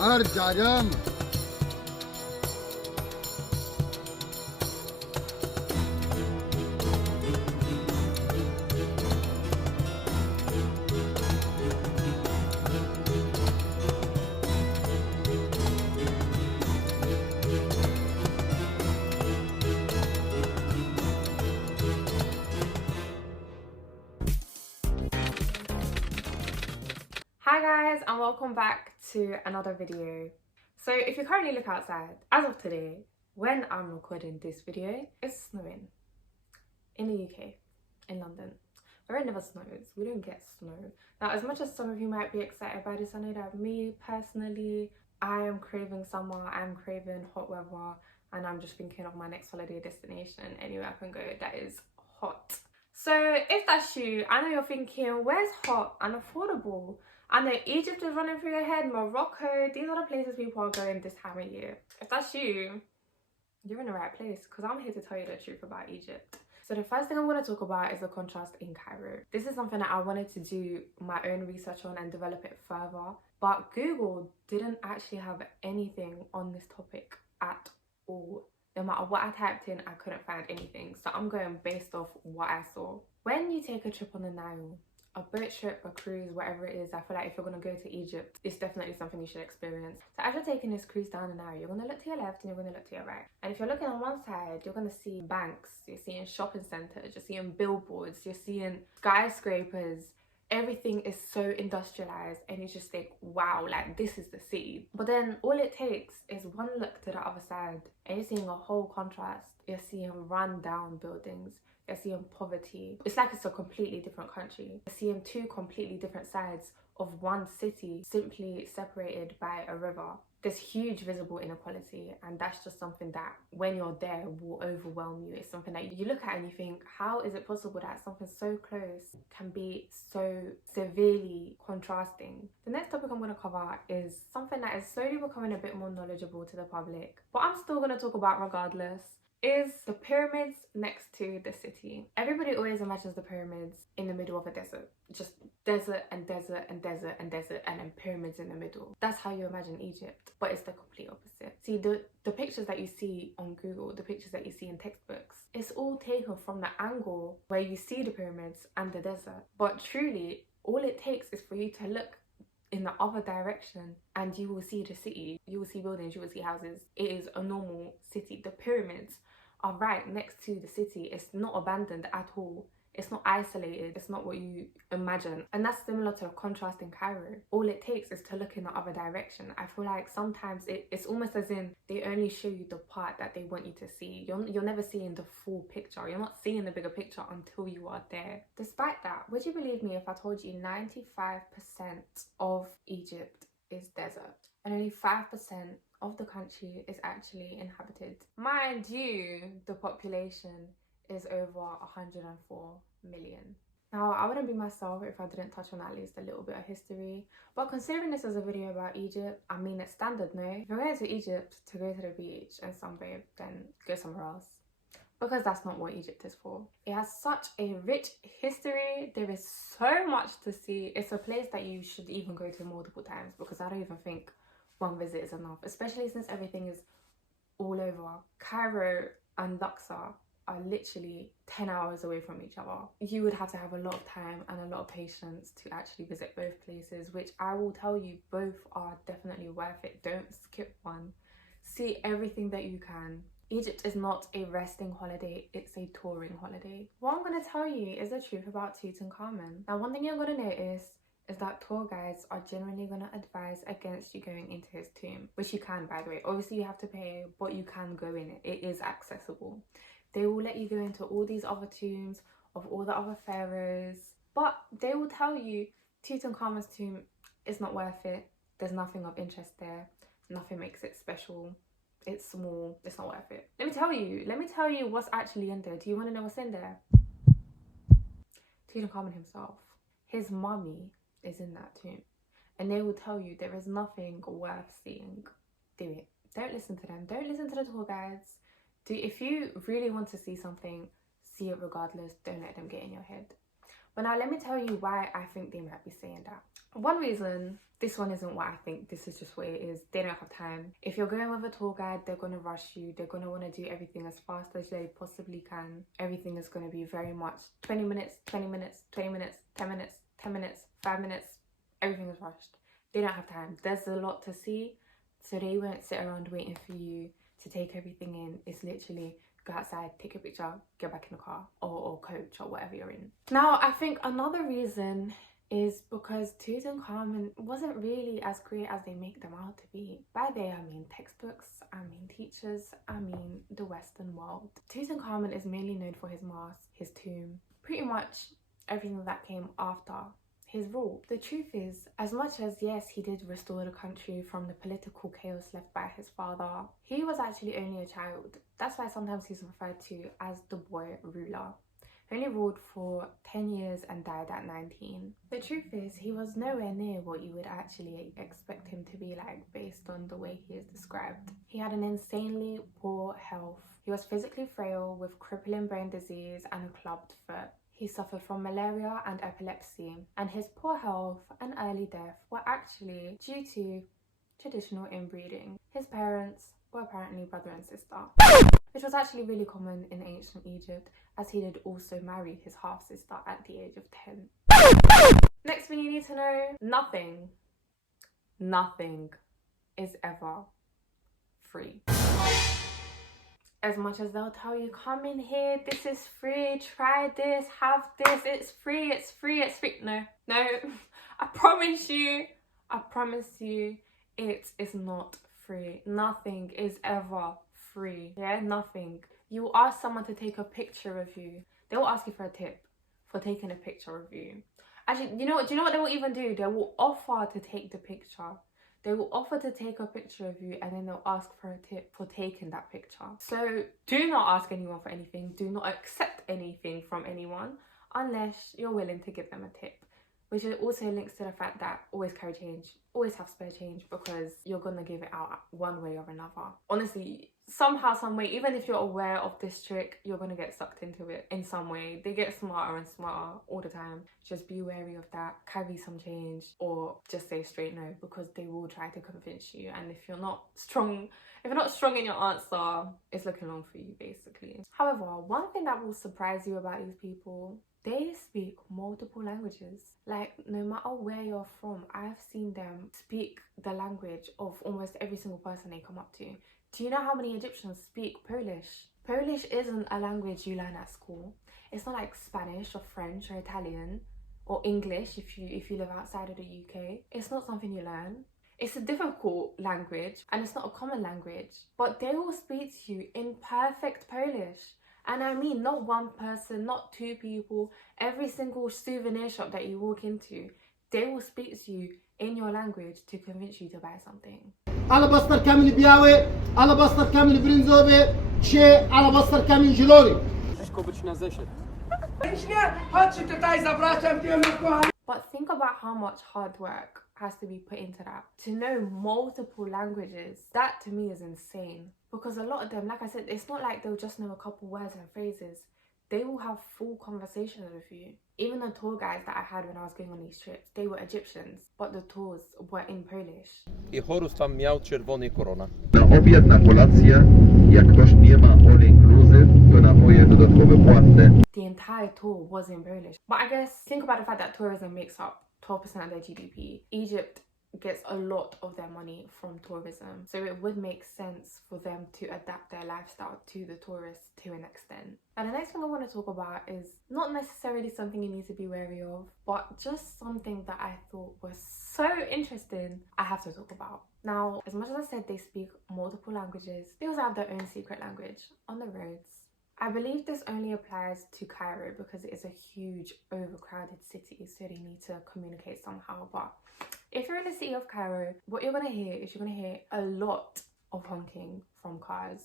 Her जाजम Hi guys, and welcome back to another video. So if you currently look outside, as of today, when I'm recording this video, it's snowing in the UK, in London, where it never snows. We don't get snow. Now, as much as some of you might be excited by this, I know that me personally, I am craving summer, I'm craving hot weather, and I'm just thinking of my next holiday destination, anywhere I can go that is hot. So if that's you, I know you're thinking, where's hot and affordable? I know Egypt is running through your head, Morocco, these are the places people are going this time of year. If that's you, you're in the right place, because I'm here to tell you the truth about Egypt. So the first thing I'm going to talk about is the contrast in Cairo. This is something that I wanted to do my own research on and develop it further, but Google didn't actually have anything on this topic at all. No matter what I typed in, I couldn't find anything. So I'm going based off what I saw. When you take a trip on the Nile, a boat trip, a cruise, whatever it is, I feel like if you're going to go to Egypt, it's definitely something you should experience. So as you're taking this cruise down the Nile, you're going to look to your left and you're going to look to your right. And if you're looking on one side, you're going to see banks, you're seeing shopping centres, you're seeing billboards, you're seeing skyscrapers. Everything is so industrialized and you just think, wow, like this is the city. But then all it takes is one look to the other side and you're seeing a whole contrast. You're seeing run down buildings. You're seeing poverty. It's like it's a completely different country. You're seeing two completely different sides of one city simply separated by a river. There's huge visible inequality, and that's just something that when you're there will overwhelm you. It's something that you look at and you think, how is it possible that something so close can be so severely contrasting? The next topic I'm going to cover is something that is slowly becoming a bit more knowledgeable to the public, but I'm still going to talk about regardless, is the pyramids next to the city. Everybody always imagines the pyramids in the middle of a desert. Just desert and desert and desert and desert and then pyramids in the middle. That's how you imagine Egypt, but it's the complete opposite. See, the pictures that you see on Google, the pictures that you see in textbooks, it's all taken from the angle where you see the pyramids and the desert. But truly, all it takes is for you to look in the other direction and you will see the city. You will see buildings, you will see houses. It is a normal city. The pyramids are right next to the city. It's not abandoned at all. It's not isolated. It's not what you imagine. And that's similar to the contrast in Cairo. All it takes is to look in the other direction. I feel like sometimes it's almost as in they only show you the part that they want you to see. You're never seeing the full picture. You're not seeing the bigger picture until you are there. Despite that, would you believe me if I told you 95% of Egypt is desert and only 5% of the country is actually inhabited? Mind you, the population is over 104 million. Now, I wouldn't be myself if I didn't touch on at least a little bit of history, but considering this is a video about Egypt, I mean, it's standard, no? If you're going to Egypt to go to the beach and sunbathe, then go somewhere else, because that's not what Egypt is for. It has such a rich history. There is so much to see. It's a place that you should even go to multiple times, because I don't even think one visit is enough, especially since everything is all over. Cairo and Luxor are literally 10 hours away from each other. You would have to have a lot of time and a lot of patience to actually visit both places, which I will tell you, both are definitely worth it. Don't skip one. See everything that you can. Egypt is not a resting holiday, it's a touring holiday. What I'm going to tell you is the truth about Tutankhamun. Now, one thing you're going to notice is that tour guides are generally going to advise against you going into his tomb, which you can, by the way. Obviously you have to pay, but you can go in. It is accessible. They will let you go into all these other tombs of all the other pharaohs, but they will tell you Tutankhamun's tomb is not worth it. There's nothing of interest there. Nothing makes it special. It's small. It's not worth it. Let me tell you what's actually in there. Do you want to know what's in there? Tutankhamun himself. His mummy is in that tomb. And they will tell you there is nothing worth seeing. Do it. Don't listen to them. Don't listen to the tour guides. If you really want to see something, see it regardless. Don't let them get in your head. But now let me tell you why I think they might be saying that. One reason, this one isn't what I think, this is just what it is. They don't have time. If you're going with a tour guide, they're going to rush you. They're going to want to do everything as fast as they possibly can. Everything is going to be very much 20 minutes, 20 minutes, 20 minutes, 10 minutes, 10 minutes, 5 minutes. Everything is rushed. They don't have time. There's a lot to see, so they won't sit around waiting for you to take everything in. It's literally go outside, take a picture, get back in the car or coach or whatever you're in. Now, I think another reason is because Tutankhamun wasn't really as great as they make them out to be. By they, I mean textbooks, I mean teachers, I mean the Western world. Tutankhamun is mainly known for his mask, his tomb, pretty much everything that came after his rule. The truth is, as much as yes, he did restore the country from the political chaos left by his father, he was actually only a child. That's why sometimes he's referred to as the boy ruler. He only ruled for 10 years and died at 19. The truth is, he was nowhere near what you would actually expect him to be like based on the way he is described. He had an insanely poor health. He was physically frail with crippling brain disease and a clubbed foot. He suffered from malaria and epilepsy, and his poor health and early death were actually due to traditional inbreeding. His parents were apparently brother and sister, which was actually really common in ancient Egypt, as he did also marry his half-sister at the age of 10. Next thing you need to know, nothing is ever free. As much as they'll tell you, come in here, this is free, try this, have this, it's free, it's free, it's free. No, I promise you, it is not free. Nothing is ever free. Yeah, nothing. You will ask someone to take a picture of you. They will ask you for a tip for taking a picture of you. Actually, do you know what they will even do? They will offer to take the picture. They will offer to take a picture of you, and then they'll ask for a tip for taking that picture. So do not ask anyone for anything. Do not accept anything from anyone unless you're willing to give them a tip. Which also links to the fact that always carry change, always have spare change, because you're gonna give it out one way or another. Honestly, somehow, some way, even if you're aware of this trick, you're gonna get sucked into it in some way. They get smarter and smarter all the time. Just be wary of that. Carry some change, or just say straight no, because they will try to convince you. And if you're not strong in your answer, it's looking long for you, basically. However, one thing that will surprise you about these people, they speak multiple languages. Like, no matter where you're from, I've seen them speak the language of almost every single person they come up to. Do you know how many Egyptians speak Polish? Polish isn't a language you learn at school. It's not like Spanish or French or Italian or English if you live outside of the UK. It's not something you learn. It's a difficult language and it's not a common language. But they will speak to you in perfect Polish. And I mean, not one person, not two people. Every single souvenir shop that you walk into, they will speak to you in your language to convince you to buy something. Alabaster kamień biały, alabaster kamień brązowy, czy alabaster kamień zielony. Wszystko być na zeszyt. Chodźcie tutaj, zapraszam cię, kochani. But think about how much hard work has to be put into that. To know multiple languages, that to me is insane. Because a lot of them, like I said, it's not like they'll just know a couple words and phrases. They will have full conversations with you. Even the tour guides that I had when I was going on these trips, they were Egyptians, but the tours were in Polish. I Horus tam miał czerwony korona. Na obiad, na kolację, jak ktoś nie ma all inclusive, to na moje dodatkowe płatne. The entire tour was in Polish. But I guess, think about the fact that tourism makes up 12% of their GDP. Egypt gets a lot of their money from tourism, so it would make sense for them to adapt their lifestyle to the tourists to an extent. And the next thing I want to talk about is not necessarily something you need to be wary of, but just something that I thought was so interesting I have to talk about. Now, as much as I said they speak multiple languages, they also have their own secret language on the roads. I believe this only applies to Cairo because it is a huge overcrowded city, so they need to communicate somehow. But if you're in the city of Cairo, what you're going to hear is you're going to hear a lot of honking from cars.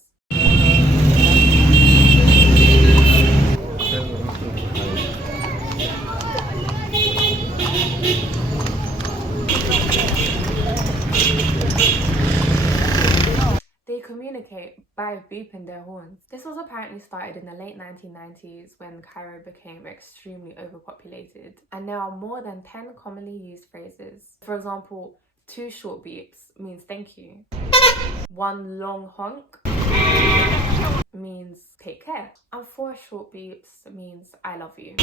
They communicate by beeping their horns. This was apparently started in the late 1990s when Cairo became extremely overpopulated, and there are more than 10 commonly used phrases. For example, 2 short beeps means thank you. 1 long honk means take care, and 4 short beeps means I love you.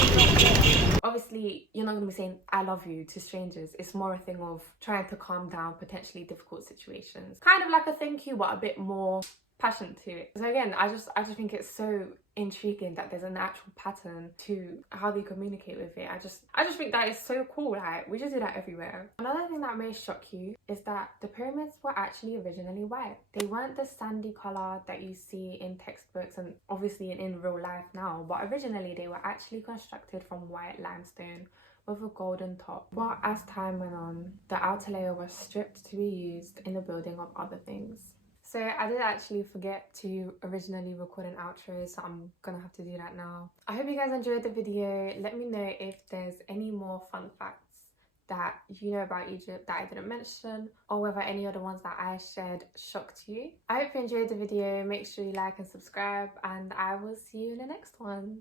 Obviously, you're not going to be saying I love you to strangers. It's more a thing of trying to calm down potentially difficult situations. Kind of like a thank you, but a bit more passion to it. So again, I just think it's so intriguing that there's an actual pattern to how they communicate with it. I just think that is so cool. Like, we just do that everywhere. Another thing that may shock you is that the pyramids were actually originally white. They weren't the sandy color that you see in textbooks and obviously in real life now, but originally they were actually constructed from white limestone with a golden top. But as time went on, the outer layer was stripped to be used in the building of other things. So I did actually forget to originally record an outro, so I'm gonna have to do that now. I hope you guys enjoyed the video. Let me know if there's any more fun facts that you know about Egypt that I didn't mention, or whether any other ones that I shared shocked you. I hope you enjoyed the video. Make sure you like and subscribe, and I will see you in the next one.